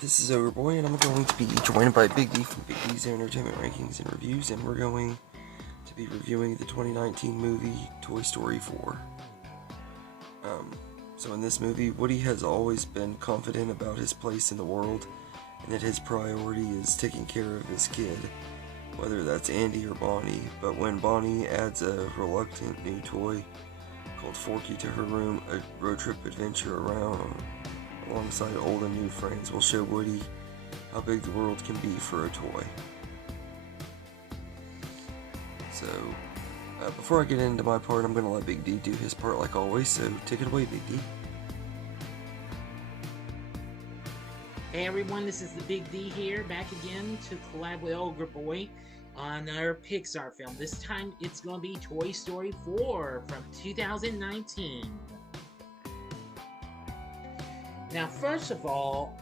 this is Overboy, and I'm going to be joined by Big D from Big D's Entertainment Rankings and Reviews, and we're going to be reviewing the 2019 movie Toy Story 4. So in this movie, Woody has always been confident about his place in the world, and that his priority is taking care of his kid, whether that's Andy or Bonnie. But when Bonnie adds a reluctant new toy called Forky to her room, a road trip adventure alongside old and new friends will show Woody how big the world can be for a toy. So, before I get into my part, I'm going to let Big D do his part like always, so take it away, Big D. Hey everyone, this is the Big D here, back again to collab with Overboy on our Pixar film. This time it's going to be Toy Story 4 from 2019. Now, first of all,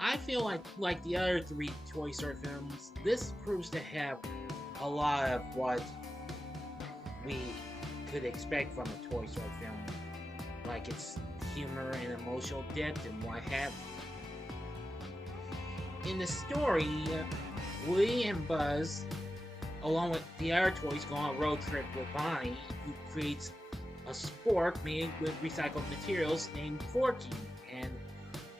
I feel like the other three Toy Story films, this proves to have a lot of what we could expect from a Toy Story film, like its humor and emotional depth and what have you. In the story, Woody and Buzz, along with the other toys, go on a road trip with Bonnie, who creates a spork made with recycled materials named Forky, and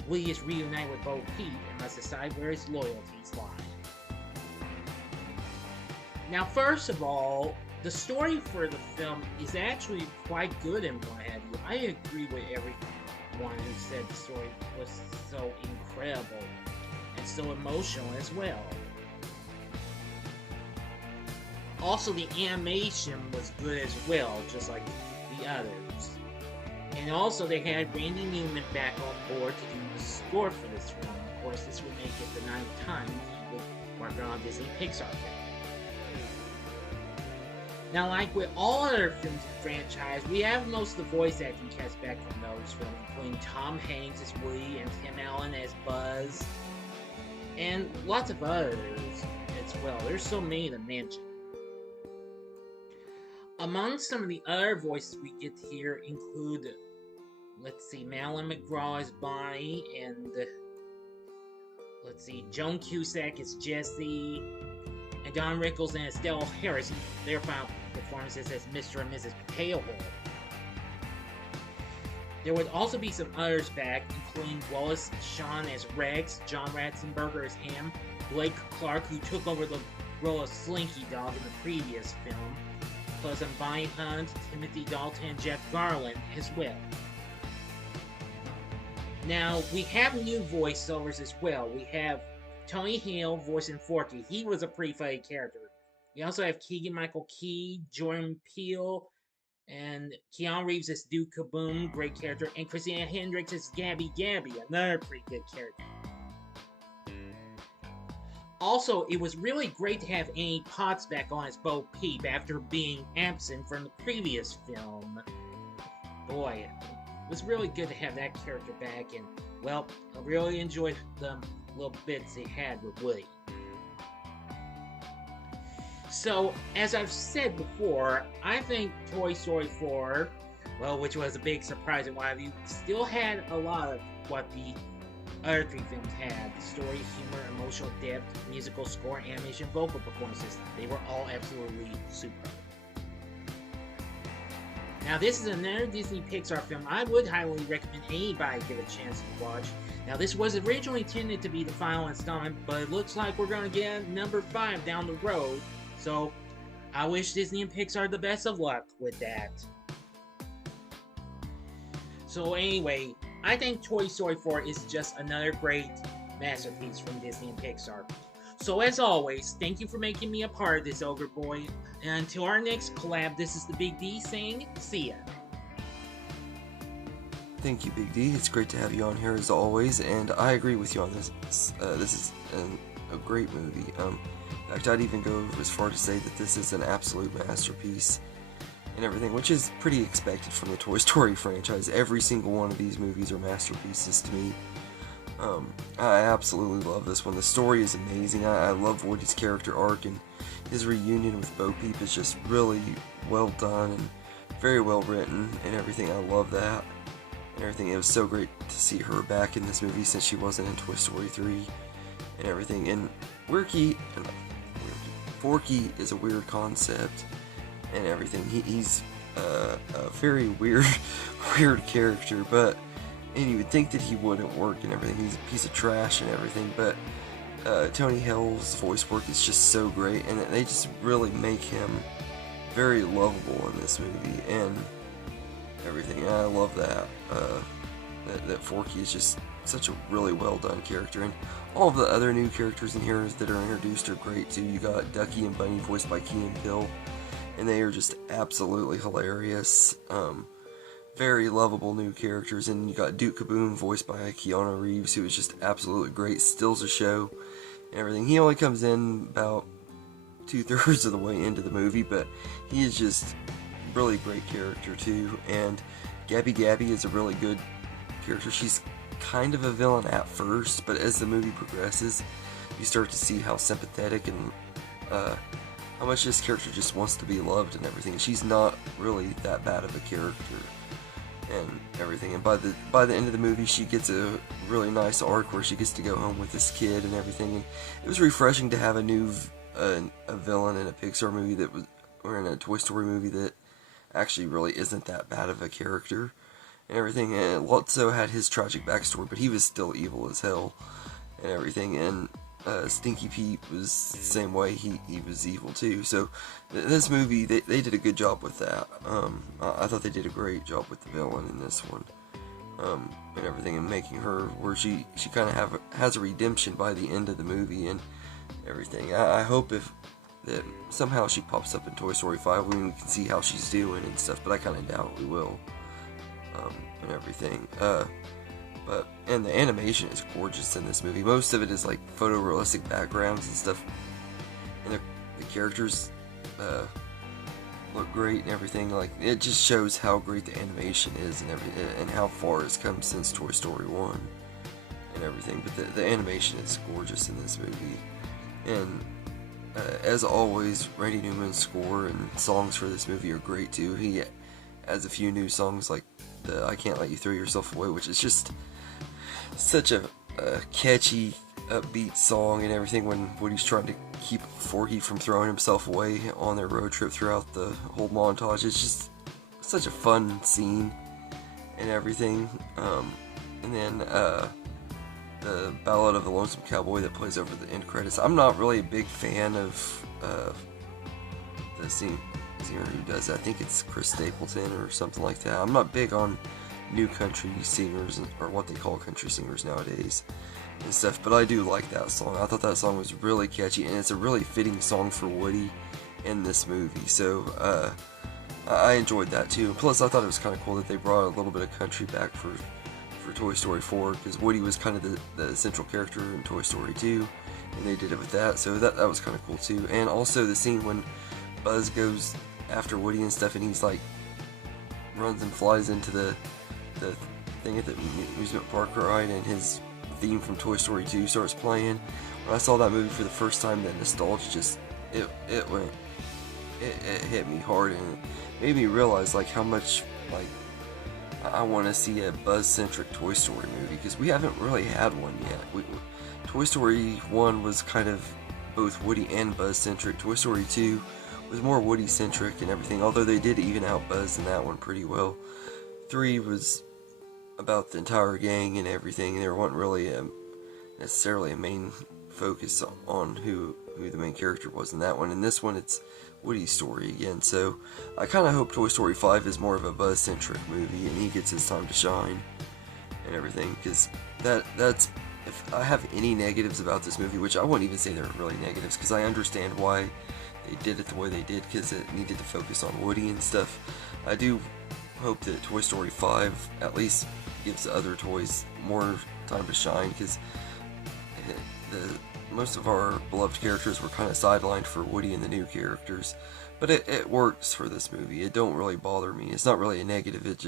Woody is reunited with Bo Peep and must decide where his loyalties lie. Now, first of all, the story for the film is actually quite good and what have you. I agree with everyone who said the story was so incredible and so emotional as well. Also, the animation was good as well, just like the others. And also, they had Randy Newman back on board to do the score for this film. Of course, this would make it the 9th time he would work on a Disney Pixar film. Now, like with all other films in the franchise, we have most of the voice acting cast back from those films, including Tom Hanks as Woody and Tim Allen as Buzz, and lots of others as well. There's so many to mention. Among some of the other voices we get to hear include, let's see, Madeline McGraw as Bonnie, and Joan Cusack as Jessie, and Don Rickles and Estelle Harris, their final performances as Mr. and Mrs. Potato Hole. There would also be some others back, including Wallace Shawn as Rex, John Ratzenberger as Ham, Blake Clark, who took over the role of Slinky Dog in the previous film, plus Bonnie Hunt, Timothy Dalton, and Jeff Garlin as well. Now, we have new voiceovers as well. We have Tony Hale voicing Forky. He was a pretty funny character. We also have Keegan-Michael Key, Jordan Peele, and Keanu Reeves as Duke Kaboom, great character, and Christina Hendricks as Gabby, another pretty good character. Also, it was really great to have Annie Potts back on as Bo Peep after being absent from the previous film. Boy, it was really good to have that character back, and, well, I really enjoyed the little bits they had with Woody. So, as I've said before, I think Toy Story 4, well, which was a big surprise in what have you, still had a lot of what the other three films had. The story, humor, emotional depth, musical score, animation, vocal performances. They were all absolutely superb. Now, this is another Disney Pixar film I would highly recommend anybody give a chance to watch. Now, this was originally intended to be the final installment, but it looks like we're going to get number 5 down the road. So, I wish Disney and Pixar the best of luck with that. So anyway, I think Toy Story 4 is just another great masterpiece from Disney and Pixar. So as always, thank you for making me a part of this, Overboy. And until our next collab, this is the Big D saying, see ya. Thank you, Big D. It's great to have you on here as always, and I agree with you on this. This is a great movie. In fact, I'd even go as far to say that this is an absolute masterpiece and everything, which is pretty expected from the Toy Story franchise. Every single one of these movies are masterpieces to me. I absolutely love this one. The story is amazing. I love Woody's character arc, and his reunion with Bo Peep is just really well done and very well written and everything. I love that. and everything. It was so great to see her back in this movie since she wasn't in Toy Story 3 and everything. And Forky is a weird concept and everything. He's a very weird, weird character, and you would think that he wouldn't work and everything. He's a piece of trash and everything, but Tony Hale's voice work is just so great, and they just really make him very lovable in this movie and everything. And I love that. That Forky is just such a really well done character, and all of the other new characters in here that are introduced are great too. You got Ducky and Bunny voiced by Key and Peele, and they are just absolutely hilarious. Very lovable new characters, and you got Duke Kaboom voiced by Keanu Reeves, who is just absolutely great, steals the show and everything. He only comes in about 2/3 of the way into the movie, but he is just really great character too. And Gabby Gabby is a really good character. She's kind of a villain at first, but as the movie progresses, you start to see how sympathetic and how much this character just wants to be loved and everything. She's not really that bad of a character and everything. And by the end of the movie, she gets a really nice arc where she gets to go home with this kid and everything. And it was refreshing to have a new a villain in a Pixar movie or in a Toy Story movie that actually really isn't that bad of a character and everything. And Lotso had his tragic backstory, but he was still evil as hell and everything. And Stinky Pete was the same way. He was evil too. So this movie, they did a good job with that. I thought they did a great job with the villain in this one and everything, and making her where she kind of has a redemption by the end of the movie and everything. I hope that somehow she pops up in Toy Story 5 when we can see how she's doing and stuff, but I kind of doubt we will and everything. And the animation is gorgeous in this movie. Most of it is like photorealistic backgrounds and stuff, and the characters look great and everything. Like, it just shows how great the animation is and how far it's come since Toy Story 1 and everything. But the animation is gorgeous in this movie, and as always, Randy Newman's score and songs for this movie are great too. He adds a few new songs like the "I Can't Let You Throw Yourself Away," which is just such a catchy, upbeat song and everything when Woody's trying to keep Forky from throwing himself away on their road trip throughout the whole montage. It's just such a fun scene and everything. And then the Ballad of the Lonesome Cowboy that plays over the end credits. I'm not really a big fan of the singer who does that. I think it's Chris Stapleton or something like that. I'm not big on new country singers, or what they call country singers nowadays and stuff, but I do like that song. I thought that song was really catchy, and it's a really fitting song for Woody in this movie, so I enjoyed that too. Plus, I thought it was kind of cool that they brought a little bit of country back for Toy Story 4, because Woody was kind of the central character in Toy Story 2, and they did it with that, so that was kind of cool too. And also the scene when Buzz goes after Woody and stuff, and he's like runs and flies into the thing at the amusement park ride, and his theme from Toy Story 2 starts playing. When I saw that movie for the first time, that nostalgia just it hit me hard, and it made me realize like how much like I want to see a Buzz-centric Toy Story movie, because we haven't really had one yet. Toy Story 1 was kind of both Woody and Buzz-centric. Toy Story 2 was more Woody-centric and everything, although they did even out Buzz in that one pretty well. 3 was about the entire gang and everything, and there wasn't really necessarily a main focus on who the main character was in that one. In this one, it's Woody's story again, so I kind of hope Toy Story 5 is more of a Buzz-centric movie, and he gets his time to shine and everything, because that's, if I have any negatives about this movie, which I wouldn't even say they're really negatives, because I understand why they did it the way they did, because it needed to focus on Woody and stuff. I do hope that Toy Story 5 at least gives the other toys more time to shine, because most of our beloved characters were kind of sidelined for Woody and the new characters, but it works for this movie. It don't really bother me. It's not really a negative. It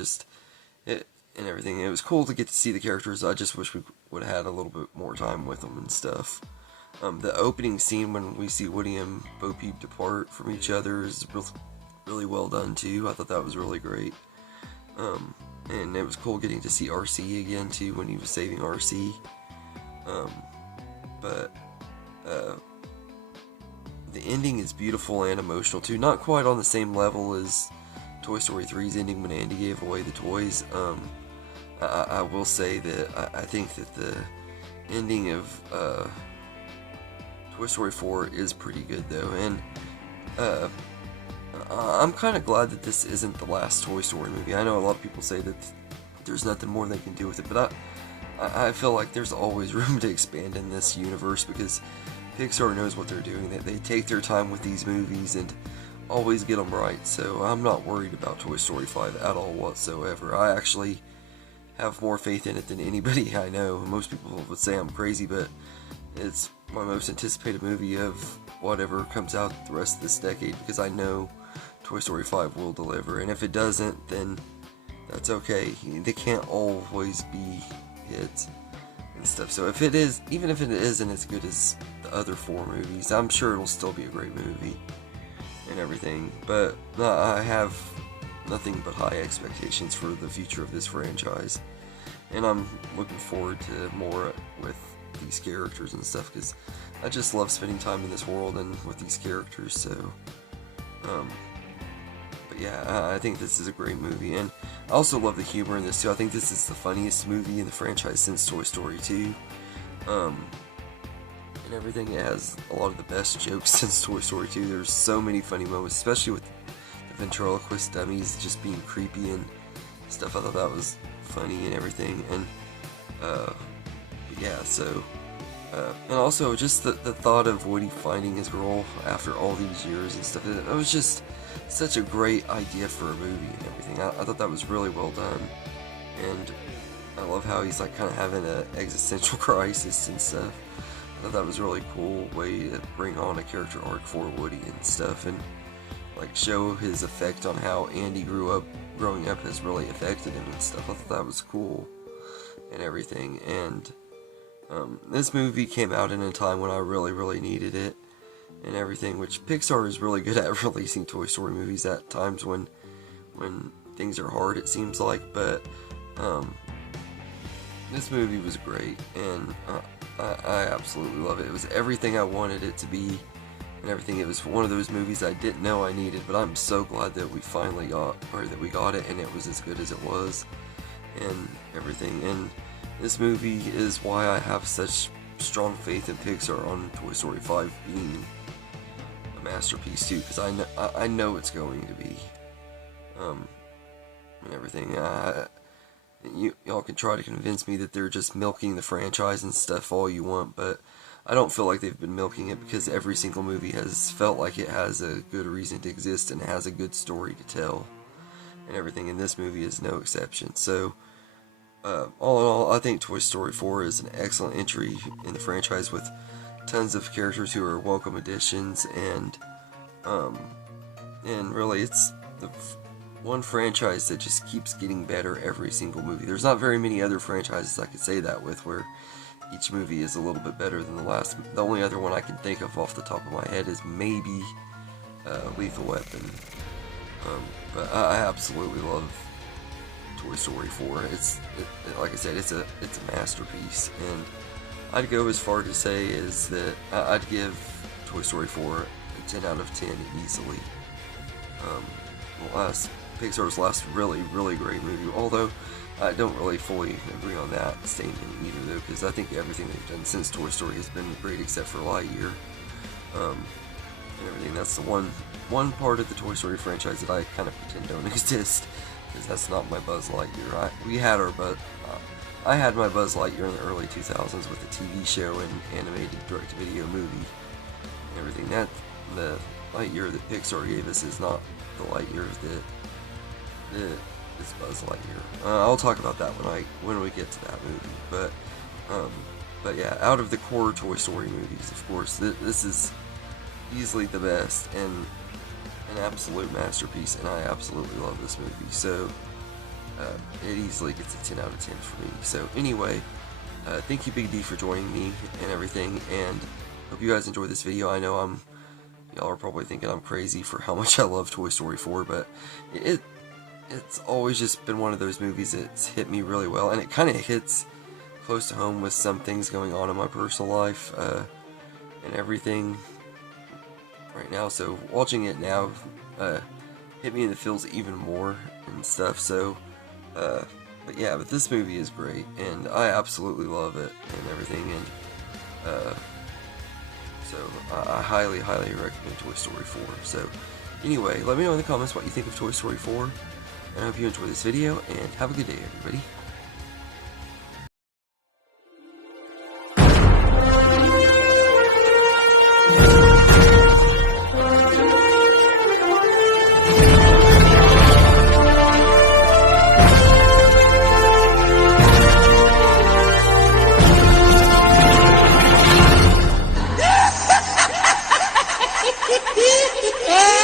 and everything. It was cool to get to see the characters. I just wish we would have had a little bit more time with them and stuff. The opening scene when we see Woody and Bo Peep depart from each other is really well done too. I thought that was really great. and it was cool getting to see RC again too when he was saving RC. But the ending is beautiful and emotional too. Not quite on the same level as Toy Story 3's ending when Andy gave away the toys. I will say that I think that the ending of Toy Story 4 is pretty good though, and I'm kind of glad that this isn't the last Toy Story movie. I know a lot of people say that there's nothing more they can do with it, but I feel like there's always room to expand in this universe because Pixar knows what they're doing. They take their time with these movies and always get them right, so I'm not worried about Toy Story 5 at all whatsoever. I actually have more faith in it than anybody I know. Most people would say I'm crazy, but it's my most anticipated movie of whatever comes out the rest of this decade because I know Toy Story 5 will deliver, and if it doesn't, then that's okay. They can't always be hits and stuff, so if it is, even if it isn't as good as the other 4 movies, I'm sure it'll still be a great movie and everything, but I have nothing but high expectations for the future of this franchise, and I'm looking forward to more with these characters and stuff because I just love spending time in this world and with these characters. So but yeah, I think this is a great movie, and I also love the humor in this too. I think this is the funniest movie in the franchise since Toy Story 2, and everything. It has a lot of the best jokes since Toy Story 2. There's so many funny moments, especially with the ventriloquist dummies just being creepy and stuff. I thought that was funny and everything, and yeah, so and also just the thought of Woody finding his girl after all these years and stuff, it was just such a great idea for a movie and everything. I thought that was really well done, and I love how he's like kind of having an existential crisis and stuff. I thought that was a really cool way to bring on a character arc for Woody and stuff, and like show his effect on how Andy growing up has really affected him and stuff. I thought that was cool and everything, and this movie came out in a time when I really needed it and everything, which Pixar is really good at releasing Toy Story movies at times when things are hard, it seems like, but this movie was great, and I absolutely love it. It was everything I wanted it to be and everything. It was one of those movies I didn't know I needed, but I'm so glad that we finally got it, and it was as good as it was and everything. And this movie is why I have such strong faith in Pixar on Toy Story 5 being a masterpiece too, because I know it's going to be, and everything. Y'all can try to convince me that they're just milking the franchise and stuff all you want, but I don't feel like they've been milking it, because every single movie has felt like it has a good reason to exist and has a good story to tell and everything, and this movie is no exception. So all in all, I think Toy Story 4 is an excellent entry in the franchise with tons of characters who are welcome additions, and really it's the one franchise that just keeps getting better every single movie. There's not very many other franchises I could say that with, where each movie is a little bit better than the last. The only other one I can think of off the top of my head is maybe Lethal Weapon, but I absolutely love Toy Story 4. Like I said, it's a masterpiece, and I'd go as far to say is that I'd give Toy Story 4 a 10 out of 10 easily. Pixar's last really great movie, although I don't really fully agree on that statement either, though, because I think everything they've done since Toy Story has been great except for Lightyear, and everything. That's the one part of the Toy Story franchise that I kind of pretend don't exist, because that's not my Buzz Lightyear. I had my Buzz Lightyear in the early 2000s with the TV show and animated direct-to-video movie and everything. That the Lightyear that Pixar gave us is not the Lightyear that is Buzz Lightyear. I'll talk about that when we get to that movie. But yeah, out of the core Toy Story movies, of course, this is easily the best and an absolute masterpiece, and I absolutely love this movie. So it easily gets a 10 out of 10 for me. So anyway, thank you Big D for joining me and everything, and hope you guys enjoyed this video. I know y'all are probably thinking I'm crazy for how much I love Toy Story 4, but it's always just been one of those movies that's hit me really well, and it kind of hits close to home with some things going on in my personal life and everything right now. So watching it now hit me in the feels even more and stuff. So, but this movie is great, and I absolutely love it and everything. And so I highly, highly recommend Toy Story 4. So anyway, let me know in the comments what you think of Toy Story 4, and I hope you enjoyed this video, and have a good day, everybody. Yeah!